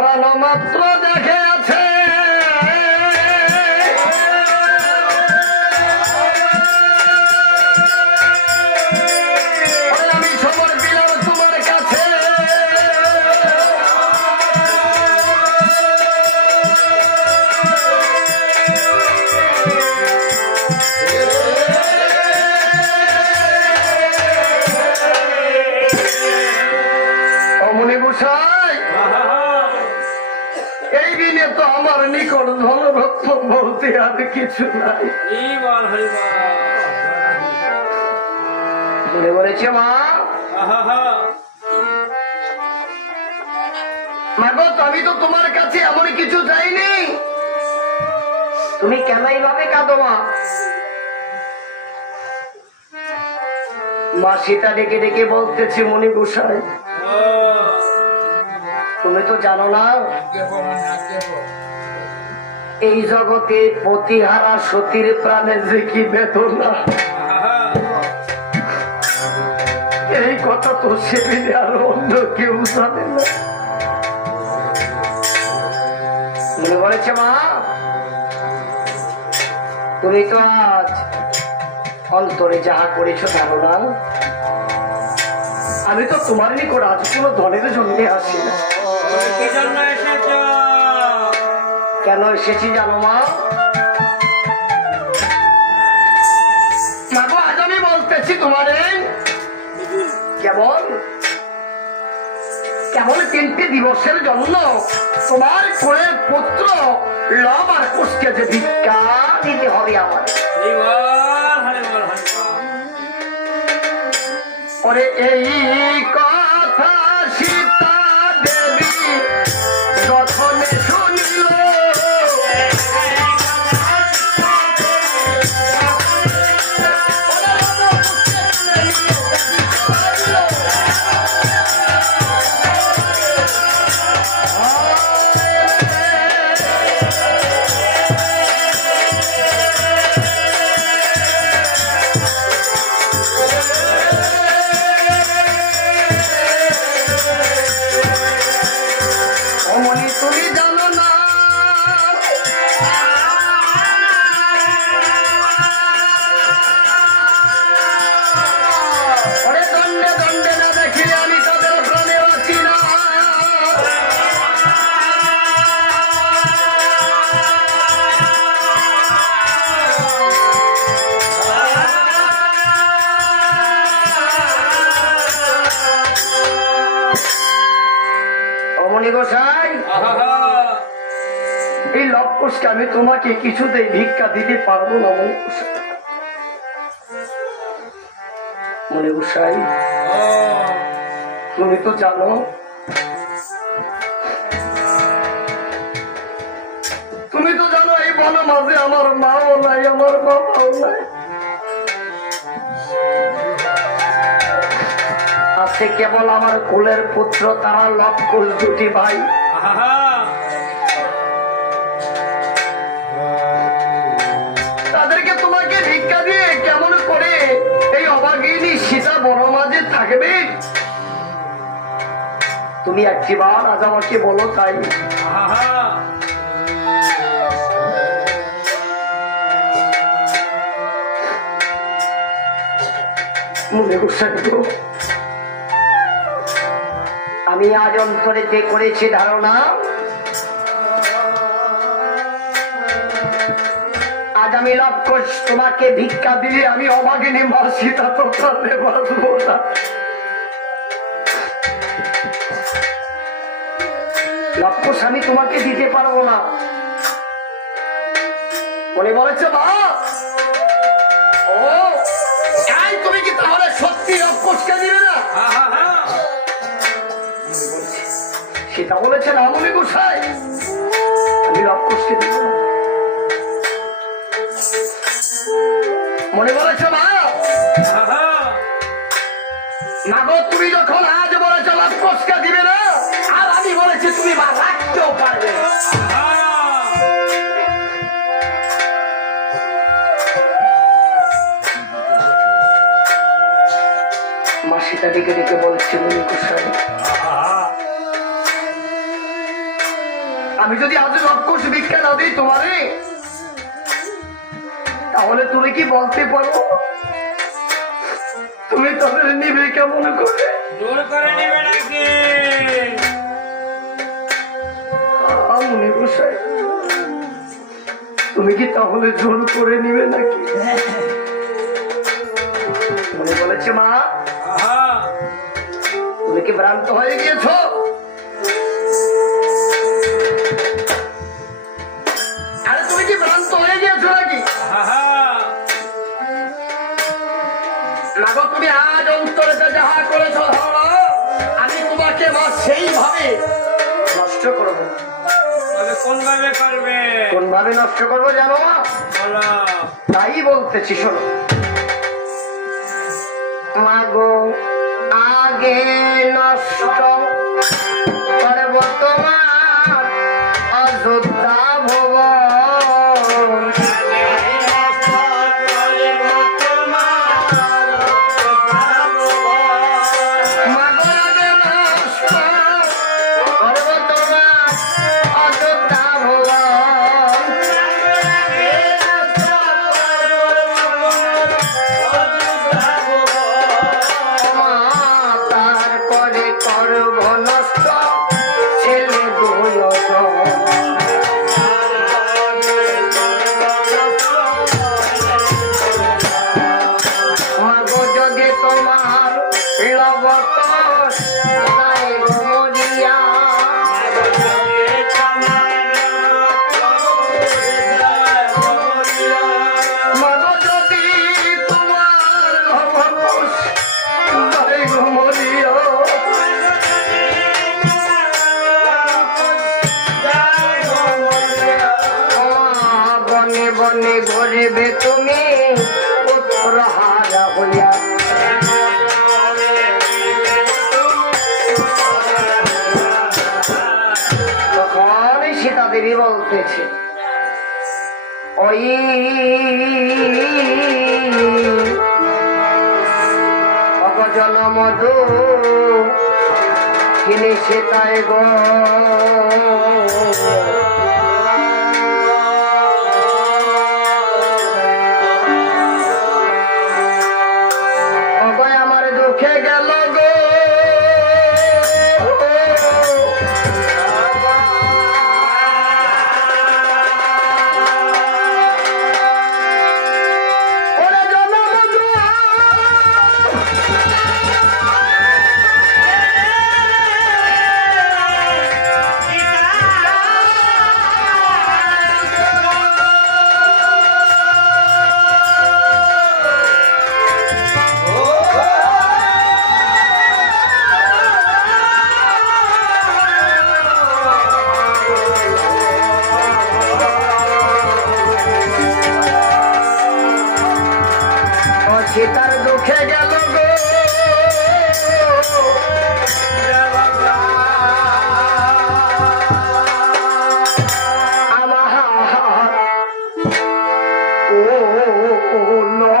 প্রাণ মাত্র দেখে তো আমার নিকট ধনরত্ন বলতে আর কিছু নাই। মনে বলেছে মা? আমি তো তোমার কাছে এমন কিছু চাইনি। তুমি কেন এইভাবে কাঁদো মা? মা সীতা ডেকে ডেকে বলতেছে মনি গোসাই। তুমি তো জানো না? এই জগতে প্রতিহারা সতীর প্রাণে যে কি বেদনা। এই কথা তো সেদিনে আর অন্য কেউ জানে না। মনে বলেছে মা? তুমি তো আজ অন্তরে যাহা করেছ জানো না। আমি তো তোমার নিকট আজ কোনো ধনের জন্য আসি না। এসেছি জানো মা। আজ আমি বলতেছি তোমারে কেমন? কেবল তিনটি দিবসের জন্য তোমার পুত্র লব আর কুশকে যে ভিক্ষা দিতে হবে আমার। ওরে এই গোসাই এই আমি তোমাকে কিছুতেই ভিক্ষা দিতে পারব না মনে মনে গোসাই তুমি তো জানো। তুমি তো জানো এই বন মাঝে আমার মাও নাই আমার বাবাও নাই। আছে কেবল আমার কুলের পুত্র তারা লক্ষল দুটি ভাই। তাদেরকে তোমাকে ভিক্ষা দিয়ে কেমন করে এই সীতা বড় মাঝে থাকবে? তুমি একটিবার আজ আমাকে বলো তাই। মনে গোসাই গো, আমি আজ অন্তরে যে করেছি ধারণা, আজ আমি লক্ষ্য তোমাকে ভিক্ষা দিলে আমি অবাগিনী মা সীতা তো প্রাণে বাঁচবো না। লক্ষ্য আমি তোমাকে দিতে পারব না। মনে বলেছে, মা সেটা বলেছেন আমলি গোসাই আমি লক্ষ্যকে দিব না। মনে বলেছে মা? মাগো তুমি যখন আজ বলেছ লক্ষ্যকে দিবে না আর আমি বলেছি তুমি বা রাখতেও পারবে না। মা সীতা ডেকে ডেকে বলছে মুনি গোসাই আমি যদি আজ রক্ষস ভিক্ষা না দিই তোমারে তাহলে তুমি কি বলতে পারো? তুমি তাদের নিবে কেমন করে? দূর করে নিবে নাকি? তুমি কি তাহলে জোর করে নিবে নাকি? মনে বলেছে মা তুমি কি ভ্রান্ত হয়ে গিয়েছ? লাগো তুমি আজ অন্তরেতে যাহা করেছ ধরো। আমি তোমাকে মা সেইভাবে নষ্ট করব। তবে কোনভাবে করবে? কোনভাবে নষ্ট করব জানো তাই বলতেছি শোনো। মাগো আগে নষ্ট ঘুরবে তুমি? পুত্র হারা হইয়া। তখন সীতা দেবী বলতেছে, ওই অগজল মধু কিনে সীতায় গো। সীতার দুঃখে গেল আমার ও ও